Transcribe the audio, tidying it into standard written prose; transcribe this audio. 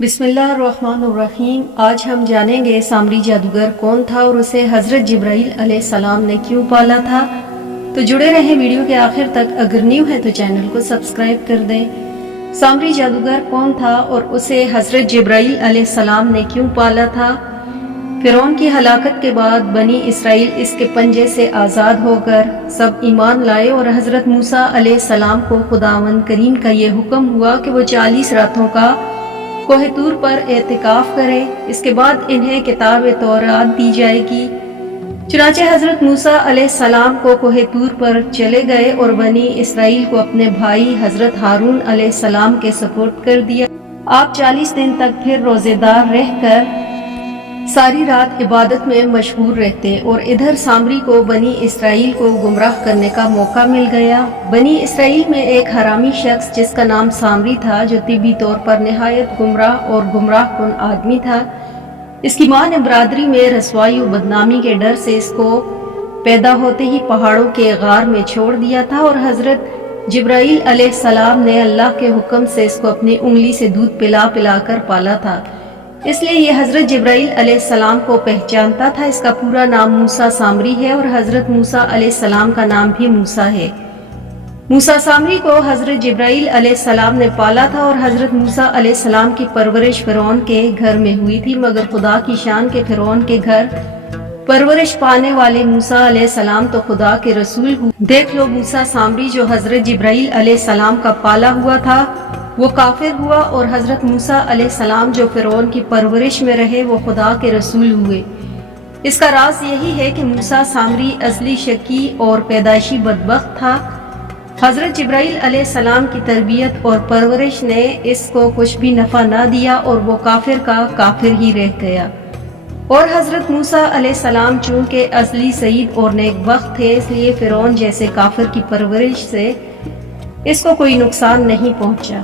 بسم اللہ الرحمن الرحیم۔ آج ہم جانیں گے سامری جادوگر کون تھا اور اسے حضرت جبرائیل علیہ السلام نے کیوں پالا تھا۔ تو جڑے رہیں ویڈیو کے آخر تک۔ اگر نیو ہے تو چینل کو سبسکرائب کر دیں۔ سامری جادوگر کون تھا اور اسے حضرت جبرائیل علیہ السلام نے کیوں پالا تھا؟ فرعون کی ہلاکت کے بعد بنی اسرائیل اس کے پنجے سے آزاد ہو کر سب ایمان لائے اور حضرت موسیٰ علیہ السلام کو خداوند کریم کا یہ حکم ہوا کہ وہ 40 راتوں کا کوہ طور پر اعتکاف کرے، اس کے بعد انہیں کتاب تورات دی جائے گی۔ چنانچہ حضرت موسیٰ علیہ السلام کو کوہ طور پر چلے گئے اور بنی اسرائیل کو اپنے بھائی حضرت ہارون علیہ السلام کے سپرد کر دیا۔ آپ 40 دن تک پھر روزے دار رہ کر ساری رات عبادت میں مشغول رہتے اور ادھر سامری کو بنی اسرائیل کو گمراہ کرنے کا موقع مل گیا۔ بنی اسرائیل میں ایک حرامی شخص جس کا نام سامری تھا، جو طبی طور پر نہایت گمراہ اور گمراہ کن آدمی تھا۔ اس کی ماں نے برادری میں رسوائی و بدنامی کے ڈر سے اس کو پیدا ہوتے ہی پہاڑوں کے غار میں چھوڑ دیا تھا، اور حضرت جبرائیل علیہ السلام نے اللہ کے حکم سے اس کو اپنی انگلی سے دودھ پلا پلا کر پالا تھا، اس لیے یہ حضرت جبرائیل علیہ السلام کو پہچانتا تھا۔ اس کا پورا نام موسیٰ سامری ہے اور حضرت موسیٰ علیہ السلام کا نام بھی موسیٰ ہے۔ موسیٰ سامری کو حضرت جبرائیل علیہ السلام نے پالا تھا اور حضرت موسیٰ علیہ السلام کی پرورش فرعون کے گھر میں ہوئی تھی، مگر خدا کی شان کے فرعون کے گھر پرورش پانے والے موسیٰ علیہ السلام تو خدا کے رسول ہوئے۔ دیکھ لو، موسیٰ سامری جو حضرت جبرائیل علیہ السلام کا پالا ہوا تھا وہ کافر ہوا، اور حضرت موسیٰ علیہ السلام جو فرعون کی پرورش میں رہے وہ خدا کے رسول ہوئے۔ اس کا راز یہی ہے کہ موسیٰ سامری ازلی شقی اور پیدائشی بدبخت تھا۔ حضرت جبرائیل علیہ السلام کی تربیت اور پرورش نے اس کو کچھ بھی نفع نہ دیا اور وہ کافر کا کافر ہی رہ گیا، اور حضرت موسیٰ علیہ السلام چونکہ ازلی سعید اور نیک بخت تھے، اس لیے فرعون جیسے کافر کی پرورش سے اس کو کوئی نقصان نہیں پہنچا۔